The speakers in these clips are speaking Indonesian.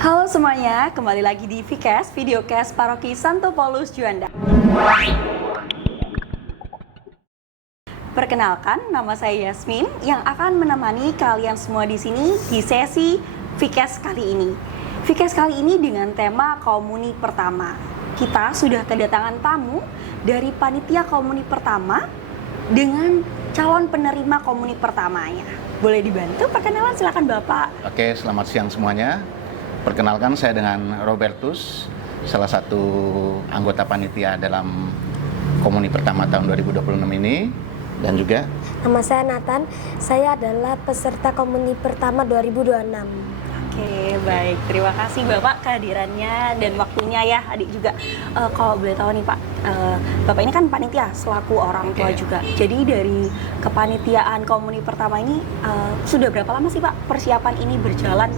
Halo semuanya, kembali lagi di VCast, Videocast Paroki Santo Paulus Juanda. Perkenalkan, nama saya Yasmin yang akan menemani kalian semua di sini di sesi VCast kali ini. VCast kali ini dengan tema Komuni Pertama. Kita sudah kedatangan tamu dari panitia Komuni Pertama dengan calon penerima Komuni Pertamanya. Boleh dibantu perkenalan, silakan Bapak. Oke, selamat siang semuanya. Perkenalkan, saya dengan Robertus, salah satu anggota panitia dalam Komuni Pertama tahun 2026 ini. Dan juga nama saya Nathan, saya adalah peserta Komuni Pertama 2026. Oke, baik. Terima kasih Bapak kehadirannya dan waktunya ya, adik juga. Kalau boleh tahu nih Pak, Bapak ini kan panitia selaku orang tua juga. Jadi dari kepanitiaan Komuni Pertama ini sudah berapa lama sih Pak persiapan ini berjalan?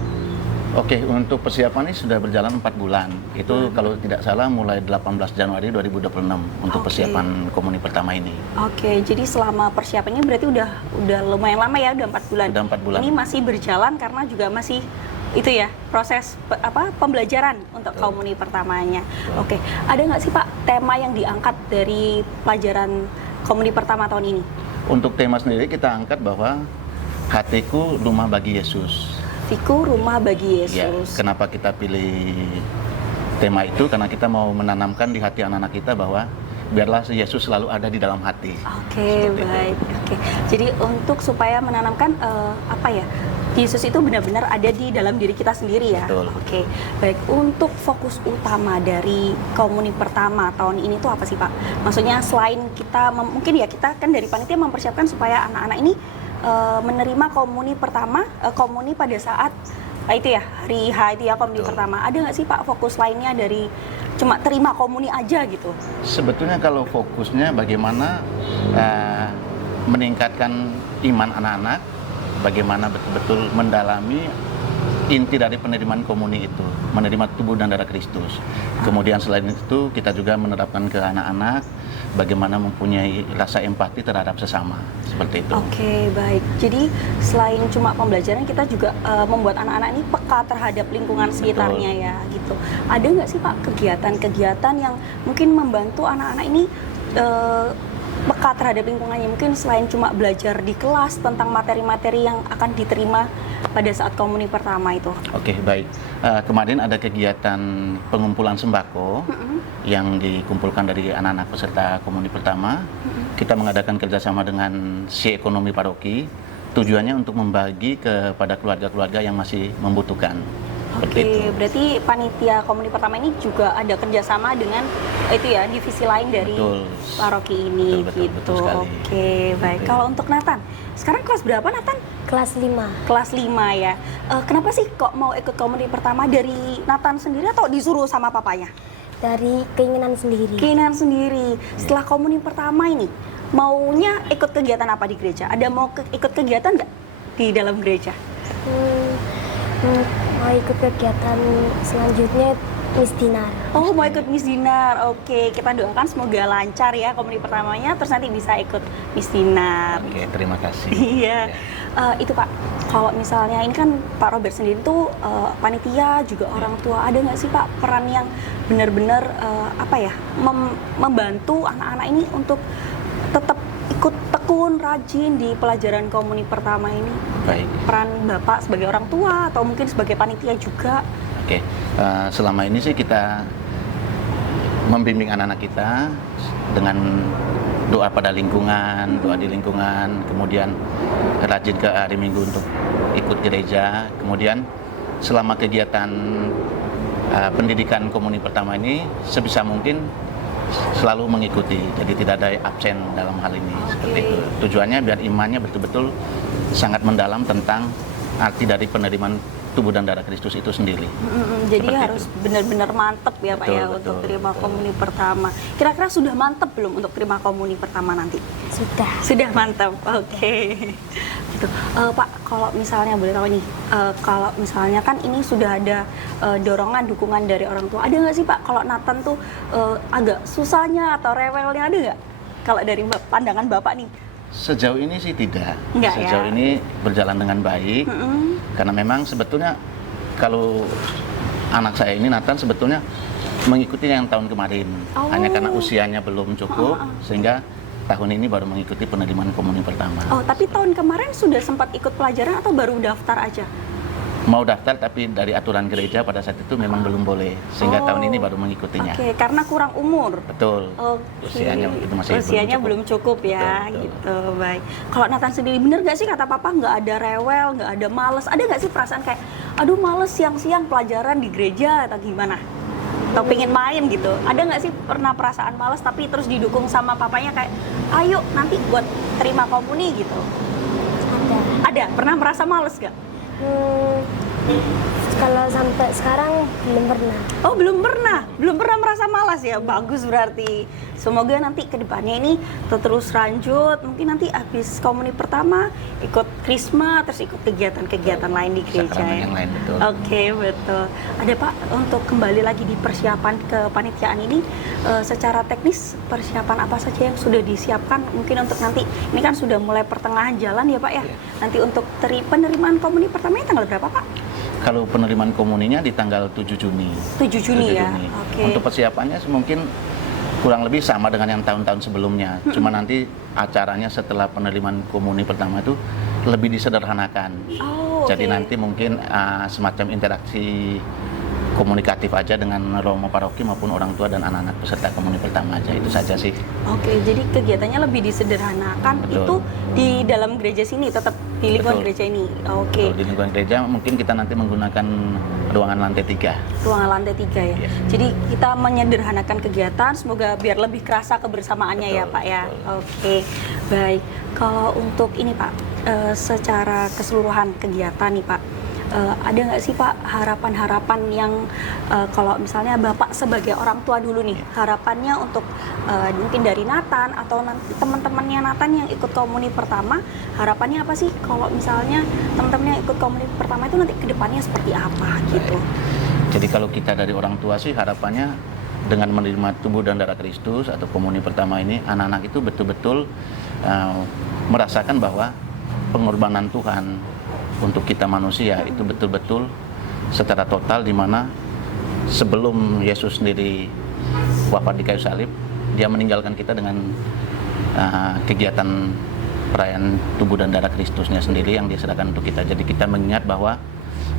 Oke, untuk persiapan ini sudah berjalan 4 bulan. Itu kalau tidak salah mulai 18 Januari 2026 untuk persiapan Komuni Pertama ini. Oke, jadi selama persiapannya berarti udah lumayan lama ya, udah 4 bulan. Udah 4 bulan. Ini masih berjalan karena juga masih itu ya, proses pembelajaran untuk Komuni Pertamanya. Oke, ada nggak sih Pak tema yang diangkat dari pelajaran Komuni Pertama tahun ini? Untuk tema sendiri kita angkat bahwa hatiku rumah bagi Yesus. Hatiku rumah bagi Yesus. Ya, kenapa kita pilih tema itu? Karena kita mau menanamkan di hati anak-anak kita bahwa biarlah Yesus selalu ada di dalam hati. Oke, baik. Oke. Jadi untuk supaya menanamkan Yesus itu benar-benar ada di dalam diri kita sendiri ya. Betul. Oke. Baik, untuk fokus utama dari Komuni Pertama tahun ini tuh apa sih Pak? Maksudnya selain kita mungkin ya kita kan dari panitia mempersiapkan supaya anak-anak ini menerima Komuni Pertama, komuni pada saat itu ya, hari H itu ya, Komuni Pertama. Ada nggak sih Pak fokus lainnya dari cuma terima komuni aja gitu? Sebetulnya kalau fokusnya bagaimana meningkatkan iman anak-anak, bagaimana betul-betul mendalami inti dari penerimaan komuni itu, menerima tubuh dan darah Kristus. Kemudian selain itu kita juga menerapkan ke anak-anak bagaimana mempunyai rasa empati terhadap sesama, seperti itu. Oke, baik. Jadi selain cuma pembelajaran, kita juga membuat anak-anak ini peka terhadap lingkungan sekitarnya ya, gitu. Ada nggak sih Pak kegiatan-kegiatan yang mungkin membantu anak-anak ini peka terhadap lingkungannya? Mungkin selain cuma belajar di kelas tentang materi-materi yang akan diterima pada saat Komuni Pertama itu. Oke, baik. Kemarin ada kegiatan pengumpulan sembako yang dikumpulkan dari anak-anak peserta Komuni Pertama. Kita mengadakan kerjasama dengan Si Ekonomi Paroki. Tujuannya untuk membagi kepada keluarga-keluarga yang masih membutuhkan. Oke, berarti panitia Komuni Pertama ini juga ada kerjasama dengan itu ya, divisi lain dari paroki ini. Betul, Oke, baik. Kalau untuk Nathan, sekarang kelas berapa Nathan? Kelas 5. Kelas 5 ya. Kenapa sih kok mau ikut Komuni Pertama? Dari Nathan sendiri atau disuruh sama papanya? Dari keinginan sendiri. Keinginan sendiri. Setelah Komuni Pertama ini, maunya ikut kegiatan apa di gereja? Ada mau ikut kegiatan nggak di dalam gereja? Mau ikut kegiatan selanjutnya Miss Dinar. Oh, mau ikut Miss Dinar. Oke, kita doakan semoga lancar ya Komuni Pertamanya, terus nanti bisa ikut Miss Dinar. Oke, terima kasih. Iya. Itu Pak, kalau misalnya ini kan Pak Robert sendiri tuh panitia juga orang tua, ada nggak sih Pak peran yang benar-benar membantu anak-anak ini untuk tetap ikut tekun, rajin di pelajaran Komuni Pertama ini? Baik. Peran Bapak sebagai orang tua atau mungkin sebagai panitia juga? Oke, selama ini sih kita membimbing anak-anak kita dengan doa pada lingkungan, doa di lingkungan, kemudian rajin ke hari Minggu untuk ikut gereja, kemudian selama kegiatan pendidikan Komuni Pertama ini sebisa mungkin selalu mengikuti, jadi tidak ada absen dalam hal ini. Seperti itu. Tujuannya biar imannya betul-betul sangat mendalam tentang arti dari penerimaan tubuh dan darah Kristus itu sendiri. Jadi harus benar-benar mantep ya Pak ya untuk terima Komuni Pertama. Kira-kira sudah mantep belum untuk terima Komuni Pertama nanti? Sudah mantep. Oke. Gitu. Pak, kalau misalnya boleh tahu nih, kalau misalnya kan ini sudah ada dorongan, dukungan dari orang tua, ada nggak sih Pak kalau Nathan tuh agak susahnya atau rewelnya, ada nggak? Kalau dari pandangan Bapak nih? Sejauh ini sih tidak. Enggak, Sejauh ini berjalan dengan baik. Karena memang sebetulnya kalau anak saya ini Nathan sebetulnya mengikuti yang tahun kemarin, hanya karena usianya belum cukup sehingga tahun ini baru mengikuti penerimaan komuni pertama. Oh, tapi tahun kemarin sudah sempat ikut pelajaran atau baru daftar aja? Mau daftar tapi dari aturan gereja pada saat itu memang belum boleh, sehingga tahun ini baru mengikutinya. Oke, karena kurang umur. Betul. Usianya itu masih belum cukup ya, betul. gitu. Baik. Kalau Nathan sendiri bener gak sih kata Papa nggak ada rewel, nggak ada males? Ada nggak sih perasaan kayak, aduh males siang-siang pelajaran di gereja atau gimana? Atau pengen main gitu? Ada nggak sih pernah perasaan males tapi terus didukung sama papanya kayak, ayo nanti buat terima komuni gitu? Ada. Pernah merasa males gak? Kalau sampai sekarang belum pernah. Oh, belum pernah merasa malas ya. Bagus berarti. Semoga nanti kedepannya ini terus lanjut. Mungkin nanti habis komuni pertama ikut krisma, terus ikut kegiatan-kegiatan lain di gereja. Sakramen yang lain, betul. Oke, betul. Ada Pak, untuk kembali lagi di persiapan kepanitiaan ini, secara teknis persiapan apa saja yang sudah disiapkan? Mungkin untuk nanti, ini kan sudah mulai pertengahan jalan ya Pak ya. Nanti untuk penerimaan komuni pertamanya tanggal berapa Pak? Kalau penerimaan komuninya di tanggal 7 Juni. 7 Juni ya? Juni. Oke. Untuk persiapannya mungkin kurang lebih sama dengan yang tahun-tahun sebelumnya. Cuma nanti acaranya setelah penerimaan komuni pertama itu lebih disederhanakan. Oh, Jadi oke. nanti mungkin semacam interaksi komunikatif aja dengan romo paroki maupun orang tua dan anak-anak peserta komuni pertama aja. Itu saja sih. Oke, jadi kegiatannya lebih disederhanakan. Betul. Itu di dalam gereja sini, tetap di lingkungan Betul. gereja ini. Oke. Di lingkungan gereja mungkin kita nanti menggunakan ruangan lantai 3. Ruangan lantai 3 ya. Iya. Jadi kita menyederhanakan kegiatan, semoga biar lebih kerasa kebersamaannya ya Betul, Pak ya. betul. Oke, baik. Kalau untuk ini Pak, secara keseluruhan kegiatan nih Pak, ada nggak sih Pak harapan-harapan yang kalau misalnya Bapak sebagai orang tua dulu nih, harapannya untuk mungkin dari Nathan atau nanti teman-temannya Nathan yang ikut komuni pertama, harapannya apa sih kalau misalnya teman-temannya yang ikut komuni pertama itu nanti kedepannya seperti apa gitu? Jadi kalau kita dari orang tua sih harapannya dengan menerima tubuh dan darah Kristus atau komuni pertama ini, anak-anak itu betul-betul merasakan bahwa pengorbanan Tuhan untuk kita manusia itu betul-betul secara total, di mana sebelum Yesus sendiri wafat di kayu salib, dia meninggalkan kita dengan kegiatan perayaan tubuh dan darah Kristusnya sendiri yang diserahkan untuk kita. Jadi kita mengingat bahwa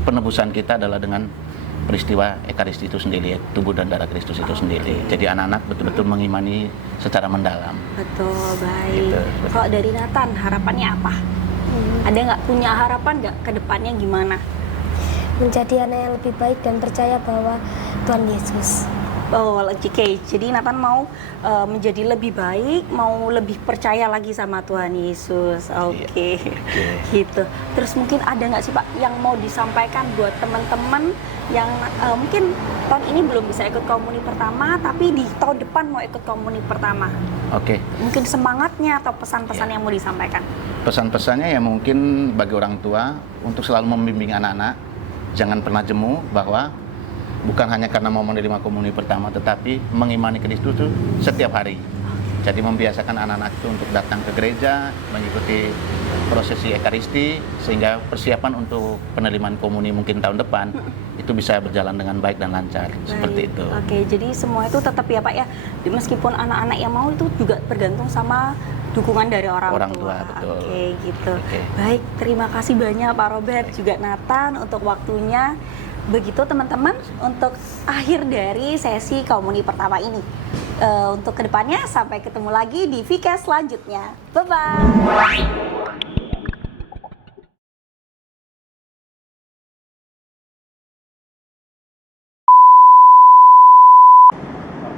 penebusan kita adalah dengan peristiwa Ekaristi itu sendiri, tubuh dan darah Kristus itu sendiri. Jadi anak-anak betul-betul mengimani secara mendalam. Betul, baik. Gitu. Kalau dari Nathan, harapannya apa? Ada nggak punya harapan nggak ke depannya gimana? Menjadi anak yang lebih baik dan percaya bahwa Tuhan Yesus. Oh, oke. Jadi Nathan mau menjadi lebih baik, mau lebih percaya lagi sama Tuhan Yesus. Oke. Gitu. Terus mungkin ada nggak sih Pak yang mau disampaikan buat teman-teman yang mungkin tahun ini belum bisa ikut komuni pertama, tapi di tahun depan mau ikut komuni pertama? Oke. Mungkin semangatnya atau pesan-pesan yang mau disampaikan? Pesan-pesannya ya mungkin bagi orang tua untuk selalu membimbing anak-anak, jangan pernah jemu bahwa bukan hanya karena mau menerima komuni pertama, tetapi mengimani Kristus itu setiap hari. Jadi membiasakan anak-anak itu untuk datang ke gereja, mengikuti prosesi Ekaristi, sehingga persiapan untuk penerimaan komuni mungkin tahun depan itu bisa berjalan dengan baik dan lancar. Seperti itu. Oke, jadi semua itu tetap ya Pak ya, meskipun anak-anak yang mau itu juga bergantung sama dukungan dari orang tua. Betul. Oke, gitu. Oke. Baik, terima kasih banyak Pak Robert, juga Nathan untuk waktunya. Begitu teman-teman untuk akhir dari sesi komuni pertama ini. Untuk kedepannya sampai ketemu lagi di VCast selanjutnya. Bye-bye.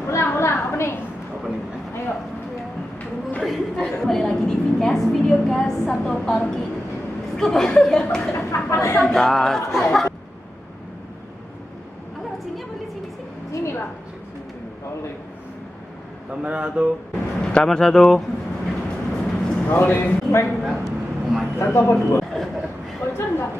Ulang, apa nih? Ayo. Kembali lagi di VCast, videocast satu paroki. Halo, sini apa di sini sih? Sini lah. Kamera satu. Rolling. Bocor nggak?